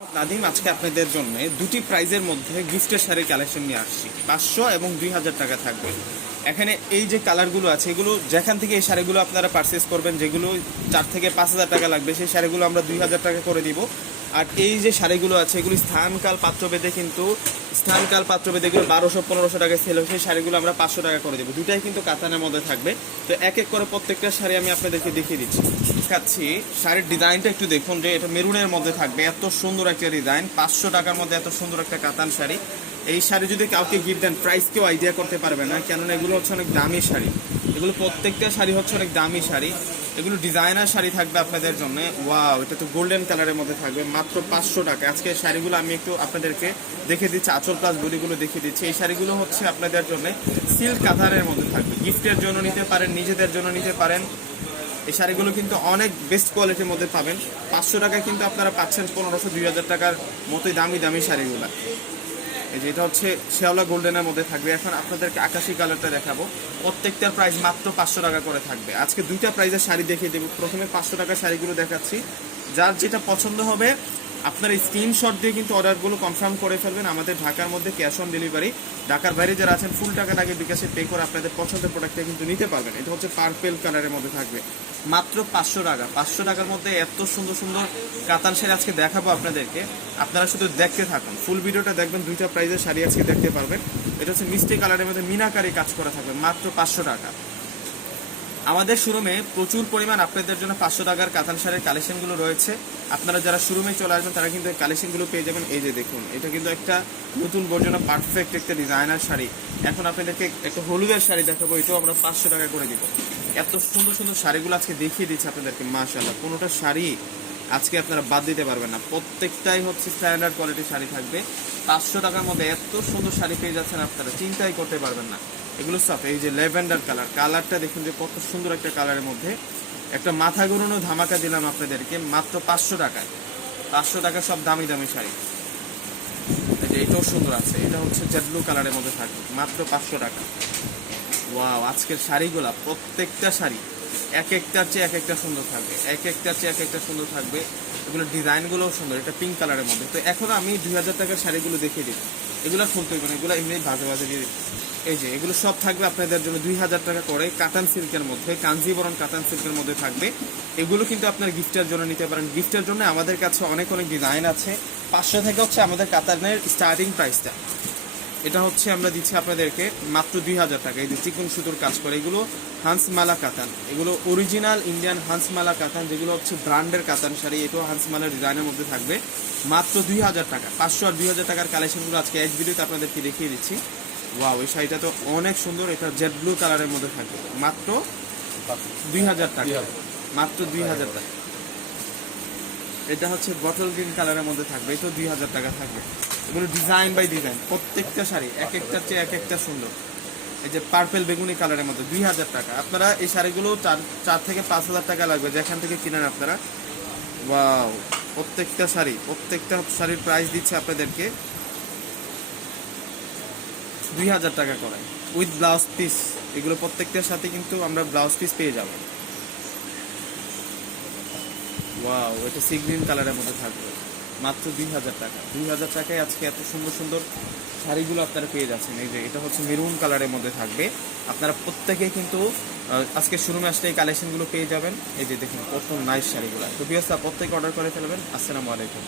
নাদিম আজকে আপনাদের জন্য দুটি প্রাইজের মধ্যে গিফটের শাড়ির কালেকশন নিয়ে আসছি। 500 এবং 2000 টাকা থাকবে। এখানে এই যে কালারগুলো আছে এগুলো যেখান থেকে এই শাড়িগুলো আপনারা পারচেস করবেন, যেগুলো 4 থেকে 5000 টাকা লাগবে, সেই শাড়িগুলো আমরা 2000 টাকা করে দিব। আর এই যে শাড়িগুলো আছে এগুলো স্থানকাল পাত্রভেদে এগুলো 1200-1500 টাকায় সেল হয়, সেই শাড়িগুলো আমরা 500 টাকা করে দেবো। দুটাই কিন্তু কাতানের মধ্যে থাকবে। তো এক এক করে প্রত্যেকটা শাড়ি আমি আপনাদেরকে দেখিয়ে দিচ্ছি। দেখাচ্ছি শাড়ির ডিজাইনটা একটু দেখুন, যে এটা মেরুনের মধ্যে থাকবে, এত সুন্দর একটা ডিজাইন। 500 টাকার মধ্যে এত সুন্দর একটা কাতান শাড়ি। এই শাড়ি যদি কাউকে গিফট দেন প্রাইস কেউ আইডিয়া করতে পারবে না, কেননা এগুলো হচ্ছে অনেক দামি শাড়ি। এগুলো প্রত্যেকটা শাড়ি হচ্ছে অনেক দামি শাড়ি। এগুলো ডিজাইনার শাড়ি থাকবে আপনাদের জন্য। ওয়াও, এটা তো গোল্ডেন কালারের মধ্যে থাকবে, মাত্র 500 টাকা। আজকে শাড়িগুলো আমি একটু আপনাদেরকে দেখে দিচ্ছি, আঁচল প্লাস বডিগুলো দেখিয়ে দিচ্ছি। এই শাড়িগুলো হচ্ছে আপনাদের জন্য সিল্ক কাঁথারের মধ্যে থাকবে। গিফটের জন্য নিতে পারেন, নিজেদের জন্য নিতে পারেন। এই শাড়িগুলো কিন্তু অনেক বেস্ট কোয়ালিটির মধ্যে পাবেন। 500 টাকায় কিন্তু আপনারা পাচ্ছেন 1500-2000 টাকার মতোই দামি দামি শাড়িগুলো। এই যে এটা হচ্ছে শেওলা গোল্ডেনের মধ্যে থাকবে। এখন আপনাদেরকে আকাশি কালারটা দেখাবো। প্রত্যেকটার প্রাইস মাত্র 500 টাকা করে থাকবে। আজকে দুইটা প্রাইজের শাড়ি দেখিয়ে দেবো। প্রথমে 500 টাকার শাড়িগুলো দেখাচ্ছি। যার যেটা পছন্দ হবে আপনার স্ক্রিনশট দিয়ে কিন্তু অর্ডারগুলো কনফার্ম করে ফেলবেন। আমাদের ঢাকার মধ্যে ক্যাশ অন ডেলিভারি। ঢাকার বাইরে যারা আছেন ফুল টাকা আগে বিকাশে পে করে আপনাদের পছন্দের প্রোডাক্টটা কিন্তু নিতে পারবেন। এটা হচ্ছে পার্পেল কালারের মধ্যে থাকবে, মাত্র 500 টাকা। 500 টাকার মধ্যে এত সুন্দর সুন্দর কাতান শাড়ি আজকে দেখাবো আপনাদেরকে। আপনারা শুধু দেখতে থাকুন, ফুল ভিডিওটা দেখবেন, দুইটা প্রাইজের শাড়ি আজকে দেখতে পারবেন। এটা হচ্ছে মিষ্টি কালারের মধ্যে মিনাকারি কাজ করা থাকবে, মাত্র 500 টাকা। আমাদের শোরুমে প্রচুর পরিমাণ আপনাদের জন্য 500 টাকার কাতান শাড়ির কালেকশনগুলো রয়েছে। আপনারা যারা শোরুমে চলে আসবেন তারা কিন্তু এই কালেকশনগুলো পেয়ে যাবেন। এই যে দেখুন, এটা কিন্তু একটা নতুন বর্জনা পারফেক্ট একটা ডিজাইনার শাড়ি। এখন আপনাদেরকে একটা হলুদের শাড়ি দেখাবো, এটাও আমরা 500 টাকা করে দিব। এত সুন্দর সুন্দর শাড়িগুলো আজকে দেখিয়ে দিচ্ছি আপনাদেরকে। মাশাআল্লাহ, কোনোটা শাড়ি আজকে আপনারা বাদ দিতে পারবেন না। প্রত্যেকটাই হচ্ছে স্ট্যান্ডার্ড কোয়ালিটির শাড়ি থাকবে। 500 টাকার মধ্যে এত সুন্দর শাড়ি পেয়ে যাচ্ছেন, আপনারা চিন্তাই করতে পারবেন না। এগুলো সব এই যে ল্যাভেন্ডার কালারটা দেখুন, যে কত সুন্দর একটা কালারের মধ্যে একটা মাথা ঘুরানো ধামাকা দিলাম আপনাদেরকে মাত্র 500 টাকায়। 500 টাকা সব দামি দামি শাড়ি। এই যে এটাও সুন্দর আছে, এটা হচ্ছে জেড ব্লু কালারের মধ্যে থাকবে, মাত্র 500 টাকা। ওয়াও, আজকের শাড়িগুলা প্রত্যেকটা শাড়ি এক একটার চেয়ে এক একটা সুন্দর থাকবে, এক একটার চেয়ে এক একটা সুন্দর থাকবে। এগুলো ডিজাইনগুলোও সুন্দর, এটা পিঙ্ক কালারের মধ্যে। তো এখন আমি 2000 টাকার শাড়িগুলো দেখিয়ে দিই। এগুলো খুলতে হবে না, এগুলো এমনি বাজে বাজে দিয়ে দিই। এই যে এগুলো সব থাকবে আপনাদের জন্য 2000 টাকা করে, কাতান সিল্কের মধ্যে, কাঞ্জিবরম কাতান সিল্কের মধ্যে থাকবে। এগুলো কিন্তু আপনার গিফটের জন্য নিতে পারেন। গিফটের জন্য আমাদের কাছে অনেক অনেক ডিজাইন আছে। 500 থেকে হচ্ছে আমাদের কাতানের স্টার্টিং প্রাইসটা। এটা হচ্ছে আমরা দিচ্ছি আপনাদেরকে মাত্র 2000 টাকা। এই যে চিকন সুতোর কাজ করে, এগুলো হান্সমালা কাতান, এগুলো অরিজিনাল ইন্ডিয়ান হান্সমালা কাতান, যেগুলো হচ্ছে ব্র্যান্ডের কাতান শাড়ি। এটাও হান্সমালার ডিজাইনের মধ্যে থাকবে, মাত্র 2000 টাকা। 500 আর 2000 টাকার কালেকশনগুলো আজকে এক ভিডিওতে আপনাদেরকে দেখিয়ে দিচ্ছি। ওয়াও, এই শাড়িটা তো অনেক সুন্দর, এটা জেড ব্লু কালারের মধ্যে থাকবে, মাত্র 2000 টাকা। মাত্র 2000 টাকা। এটা হচ্ছে বটল গ্রিন কালারের মধ্যে থাকবে, এটাও 2000 টাকা থাকবে। এগুলো ডিজাইন বাই ডিজাইন, প্রত্যেকটা শাড়ি এক একটার চেয়ে এক একটা সুন্দর। এই যে পার্পেল বেগুনি কালারের মধ্যে 2000 টাকা। আপনারা এই শাড়িগুলো 4 থেকে 5000 টাকা লাগবে যেখান থেকে কিনেন আপনারা। ওয়াও, প্রত্যেকটা শাড়ির প্রাইস দিচ্ছে আপনাদেরকে 2000 টাকা করে, উইথ ব্লাউজ পিস। এগুলো প্রত্যেকটার সাথে কিন্তু আমরা ব্লাউজ পিস পেয়ে যাবো। ওয়াও, এটা সি গ্রিন কালারের মধ্যে থাকবে, মাত্র 2000 টাকা। 2000 টাকায় আজকে এত সুন্দর সুন্দর শাড়িগুলো আপনারা পেয়ে যাচ্ছেন। এই যে এটা হচ্ছে মেরুন কালারের মধ্যে থাকবে। আপনারা প্রত্যেকেই কিন্তু আজকে শোরুমে আসলে এই কালেকশনগুলো পেয়ে যাবেন। এই যে দেখুন কত নাইস শাড়িগুলো। তো বিয়ার্স, প্রত্যেকে অর্ডার করে ফেলবেন। আসসালামু আলাইকুম।